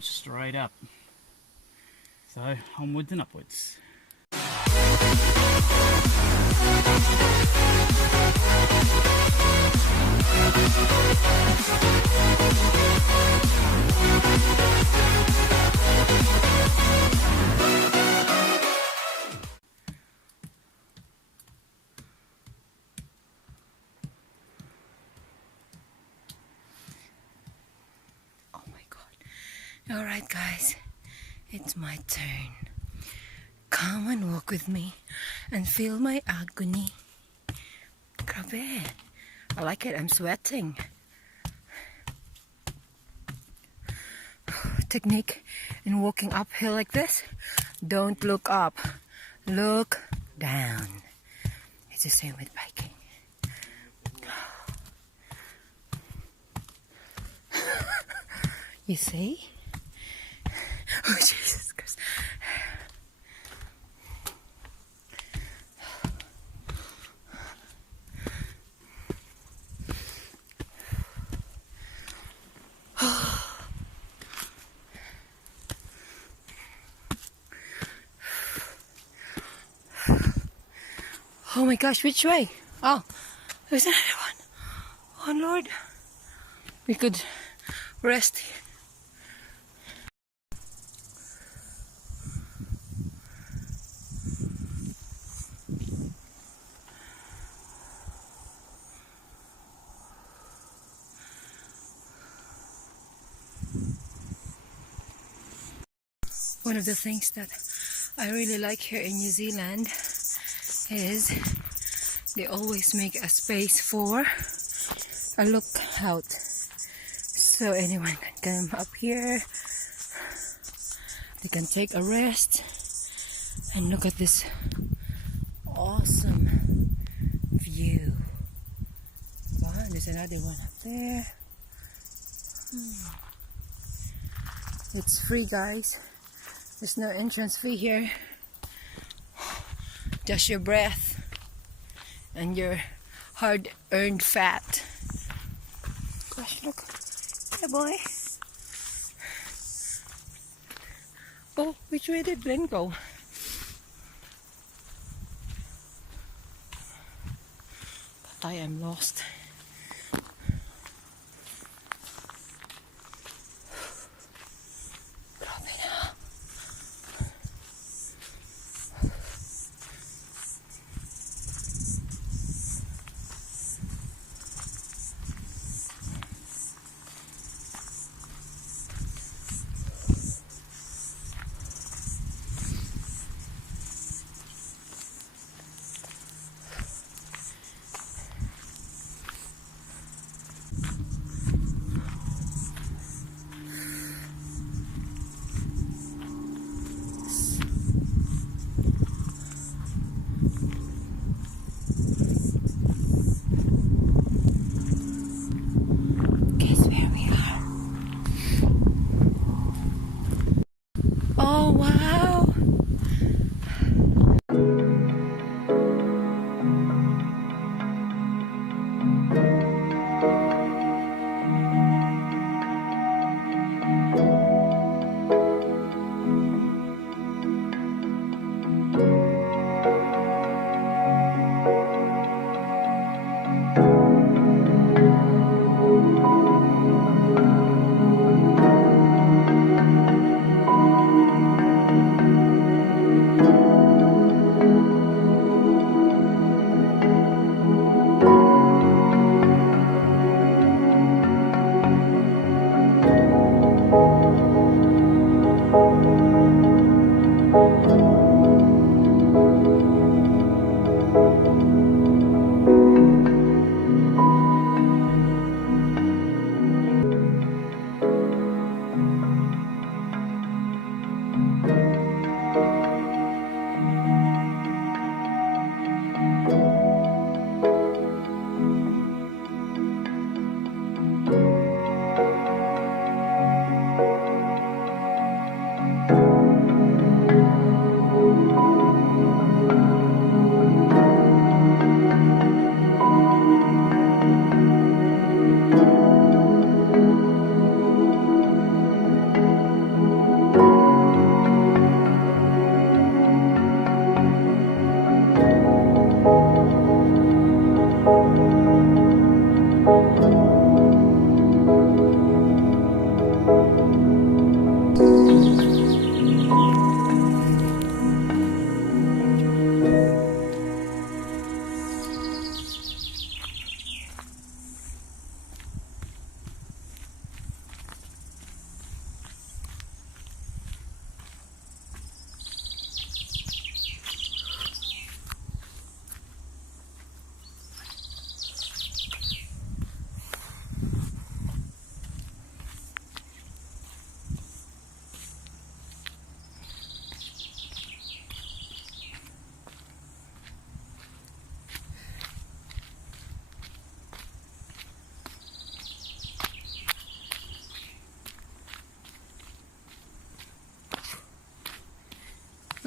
it's straight up. So onwards and upwards. Oh my God. Alright guys, it's my turn. Come and walk with me and feel my agony. Grabe. I like it, I'm sweating. Technique in walking uphill like this: don't look up, look down. It's the same with biking. You see? Oh Jesus Christ. Oh my gosh, which way? Oh, there's another one. Oh Lord. We could rest here. One of the things that I really like here in New Zealand is they always make a space for a lookout, so anyone can come up here, they can take a rest and look at this awesome view. Wow, there's another one up there. It's free, guys. There's no entrance fee here. Just your breath and your hard-earned fat. Gosh, look. Yeah, boy. Oh, which way did Glenn go? But I am lost.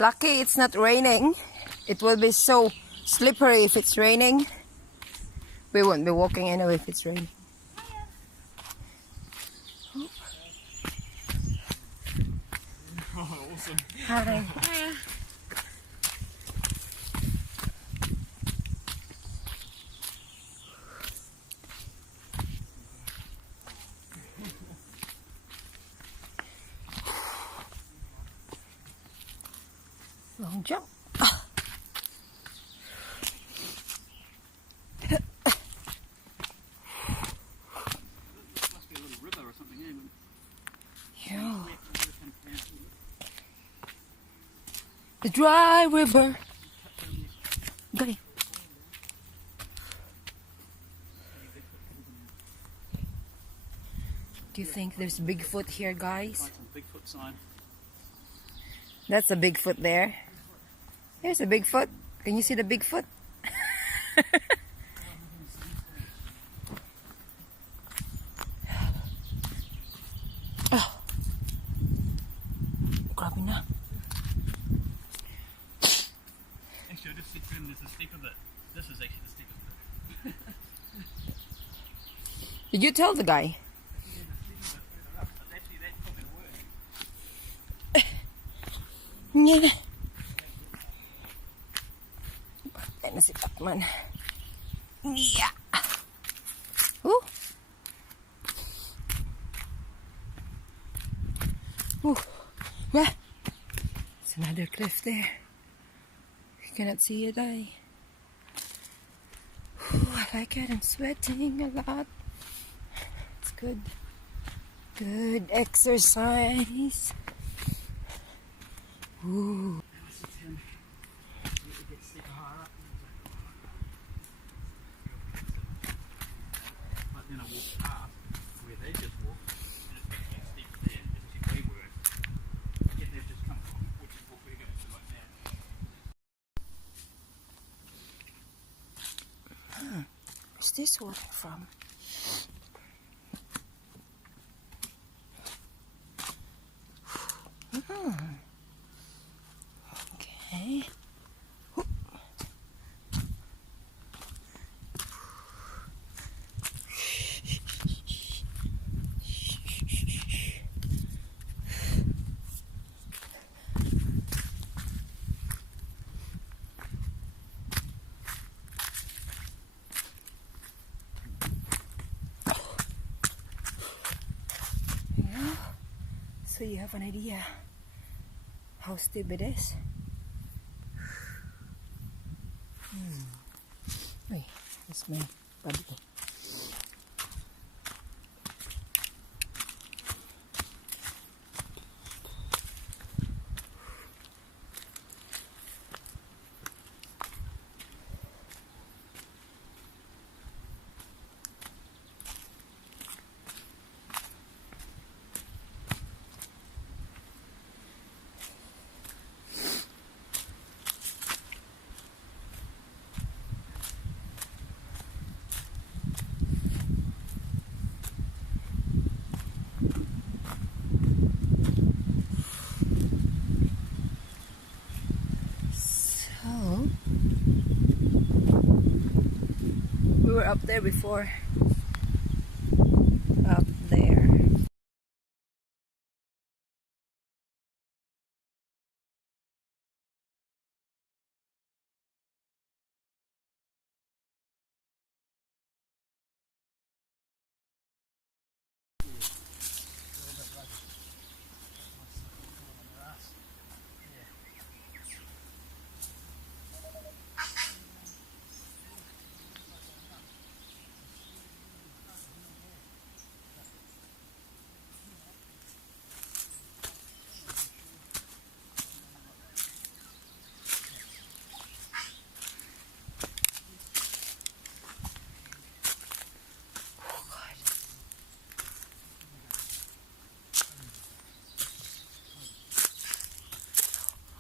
Lucky it's not raining. It will be so slippery if it's raining. We won't be walking anyway if it's raining. Oh, awesome. Hi. Long jump. Must be a little river or something, eh? Yeah. The dry river. Okay. Do you think there's Bigfoot here, guys? Like some Bigfoot sign. That's a Bigfoot there. There's a Bigfoot. Can you see the Bigfoot? Oh. Grabe na. Actually, I just said to him, there's a stick of it. This is actually the stick of it. Did you tell the guy? Yeah. Patay na si Batman. Yeah. Ooh. Ooh. Yeah. It's another cliff there. You cannot see it, I like it. I'm sweating a lot. It's good. Good exercise. Ooh. But then I walked past where they just walked, and it's actually steeper there, it's actually way worse. Yet they've just come from, which is what we're going to do right now. Where's this water from? Okay. Yeah. So you have an idea how steep it is? Wait, that's my body. We were up there before. Up there.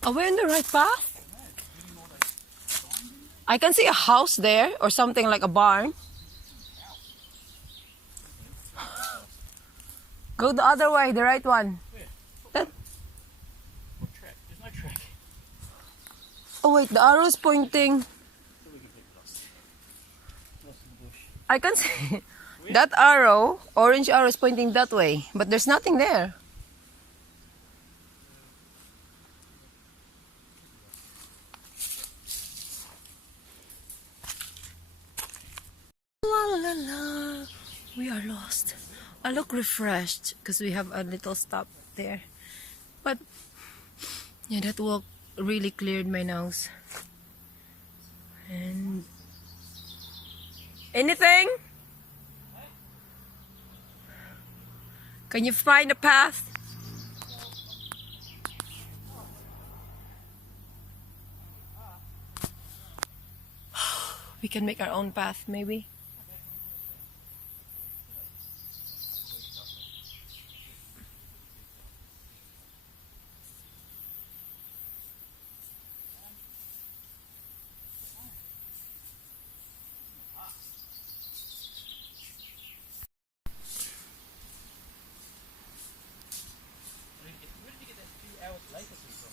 Are we on the right path? I can see a house there or something like a barn. Go the other way, the right one. Where? That, What track? There's no track. Oh wait, the arrow is pointing. So we can get lost. Lost in the bush. I can see that arrow, orange arrow is pointing that way, but there's nothing there. La la la, we are lost. I look refreshed because we have a little stop there. But yeah, that walk really cleared my nose. And anything? Can you find a path? We can make our own path, maybe. Where did you get that 2 hours later thing from?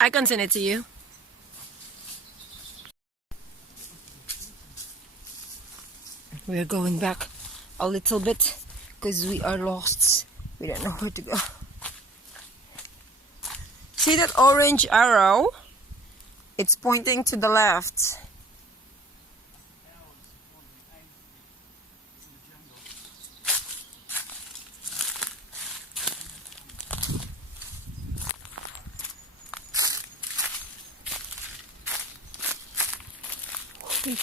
I can send it to you. We are going back a little bit because we are lost. We don't know where to go. See that orange arrow? It's pointing to the left.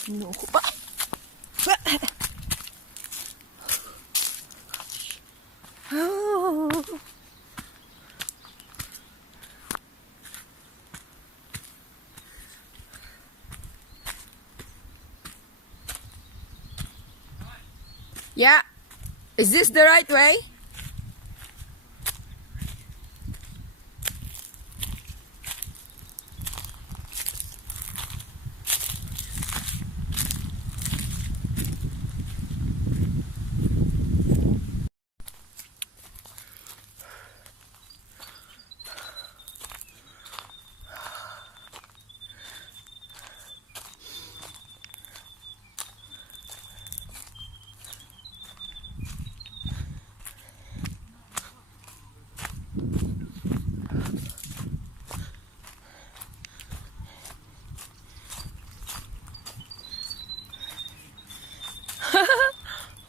No. Oh. Yeah. Is this the right way?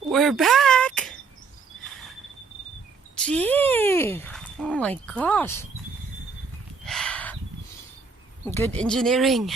We're back! Gee! Oh my gosh! Good engineering!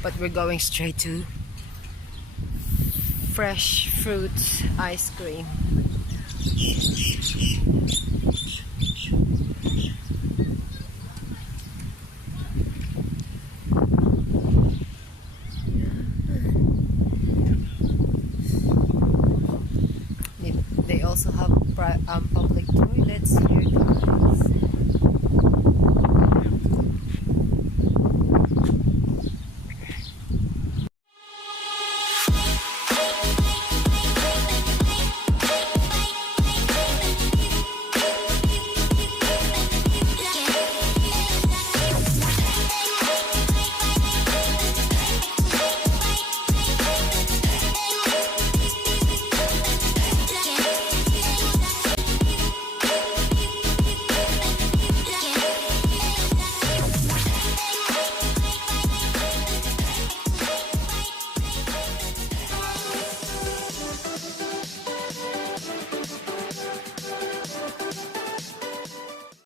But we're going straight to fresh fruits ice cream. They also have public toilets here, guys.